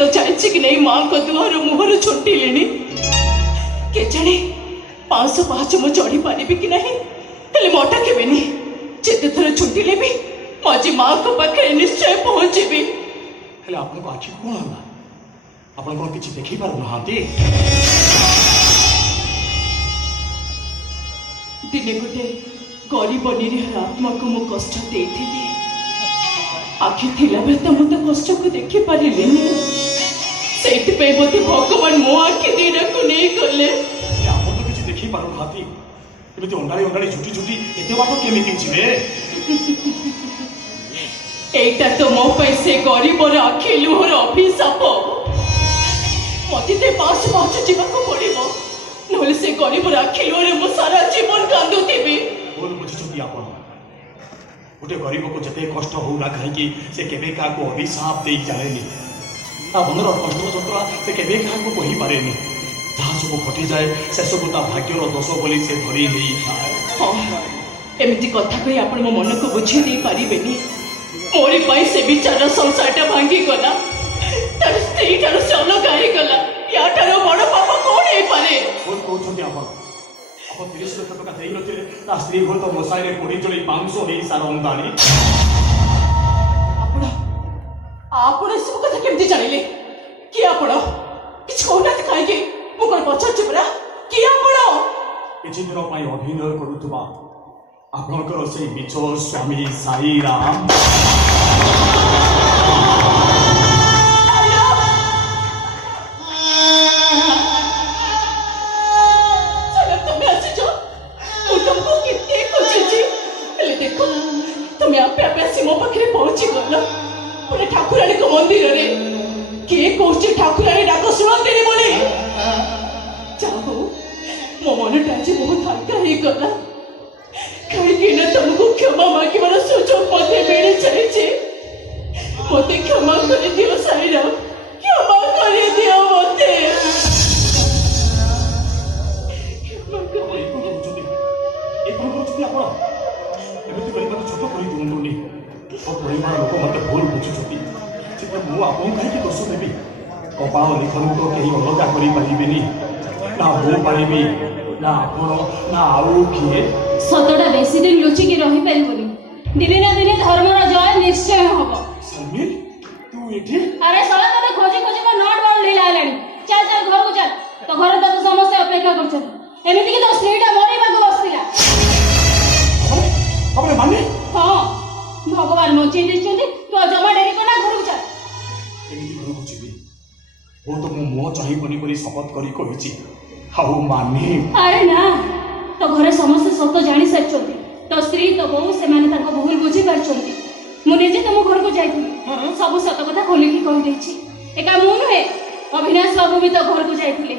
तो जाइए कि नहीं माँ को दुआर मुहर छुट्टी के जाने 500 पाँच मु चढ़ी पारि कि नहीं हेल्ले मटा के जिते थर छुट्टी ले मजी माँ को पाखे निश्चय पहुँचबी आपन को आखि कौन है आपन को किसी देखी पार ना दिने गोटे गरीब निरीह आत्मा को मु कष्ट देती आखि थिला बेले तो मुझे कष्ट को देखी पारे से बोधे भगवान मो आखि दीटा को नहीं गले आप तो किसी देखी पार ना एमती अंगाड़ी अंगाड़ी झुटी झुटी एत बाट केमी जीवे एटा तो मो से गरीब आखि लुहर अभिशाप मत पास पाँच जावाक पड़ो ना से गरीब आखि लुहर मो सारा जीवन कांदुथी भूल बुझुं आप गोटे गरीब को जिते कष्ट होना कहीं से केवे क्या अभिशाप दे जाने मनर कष्ट जंत्रणा से केवे क्या कही पारे जहाँ सब घटी जाए से सब भाग्यर दोष बोली से धरी नहीं हाँ एमती कथा कही आप मो मन को बुझे दे पारे मोरी पाई से विचार संसारटा भांगी गला तार स्त्री ठार से अलग गला या बड़ पाप कौन हो पारे कहते आप 30 लाख टका दे ना स्त्री घर तो मशाई पोड़ी चढ़ी मांस हो सारंतानी आपण सब कथा केमती जानिले कि आपण किछ कोना कहीं मु कोन पछार परा कि आपण किछि दिन पई अभिनय करूथबा आपनकर से मिछ स्वामी साई राम तुम्हें आपे आपे आसी मो पाखे पहुंची गल पुणे ठाकुराणी को मंदिर रे के कहछि ठाकुराणी डाक सुनते बोले जाओ मो मनटा आज बहुत हल्का हो गला कहीं तुमको क्षमा मांगवार सुजोग मत मिल जाए मत क्षमा कर दियो साईराम क्षमा कर दियो मते छोट कर दिखानी परिवार लोक मत भूल बुझुंट मुझे आपको कहीं दोष देवी कपाल लिखन तो कहीं अलग करें ना मु पारि ना आप ना आउ किए सतटा बेसी दिन लुचिकी रही पारिबनी दिने ना दिने धर्मर जय निश्चय हम समीर तू ये अरे साला तते खोजी खोजी को नट बॉल ढीला हेलानी चल चल घर को चल तो घर तक समस्त अपेक्षा करछन एमिति कि तो स्त्रीटा मरिबा को बसतिला हमरे माने हां भगवान मोची दिछुंदी तो जमा डेरी को ना घर को चल एमिति घर को जीवी वो तो मो मुह चाहि बनी करी शपथ करी कहिछि हाउ माने अरे ना तो घरे समस्त सत जानी सारछंती तो स्त्री तो बहु से माने ताको भूल बुझी पारछंती मु निजे तुम घर को जाइथि सब सत कथा खोली की कहि देछि एका मु नहे अविनाश बाबू भी तो घर को जाइथिले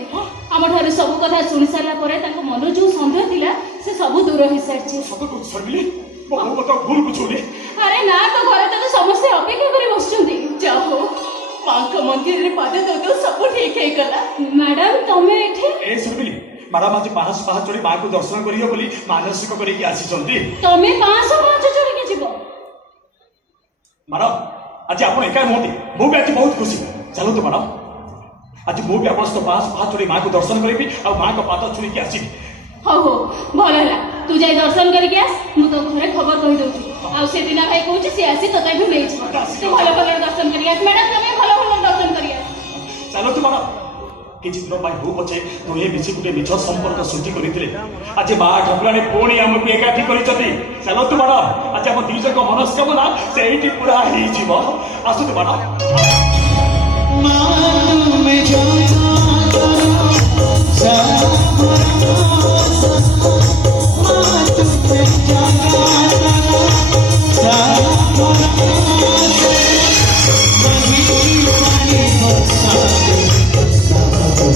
आम ठारे सब कथा सुनि सारला परे ताको मन जो संदेह थिला से सब दूर हो सारछि सत को शर्मिली बहु कथा भूल बुझुनी अरे ना तो घरे तो समस्त अपेक्षा करी बसछंती जाओ मां का मंदिर रे पाद दो सब ठीक है गला मैडम तमे एठी ए शर्मिली मैडम आज पाहस पाहस चढ़ी माँ को दर्शन करियो बोली मानसिक करिके आसीचंती तमे 500 चढ़ी के जीवो मैडम आज आप एका नहती मु भी आज बहुत खुशी चलो तो मैडम आज मु भी आप पाहस चढ़ी माँ को दर्शन करी और माँ को पाद छुई के आसी हो भल है तू जाई दर्शन करके आस मु तो घरे खबर कहि दउची आ से दिना भाई कहूची से आसी तते भी नै छी तू भल भल दर्शन करिया मैडम तमे भल भल दर्शन करिया चलो तो मैडम किसी दिन हो पचे तुहे मिसी गोटे मिछ संपर्क सृष्टि करते आज माँ ठाकुराणी पुणी आमको एकाठी कर चलो तो मैडम आज आम दुई जन मनस्कामना से पूरा हो आसु तो मैडम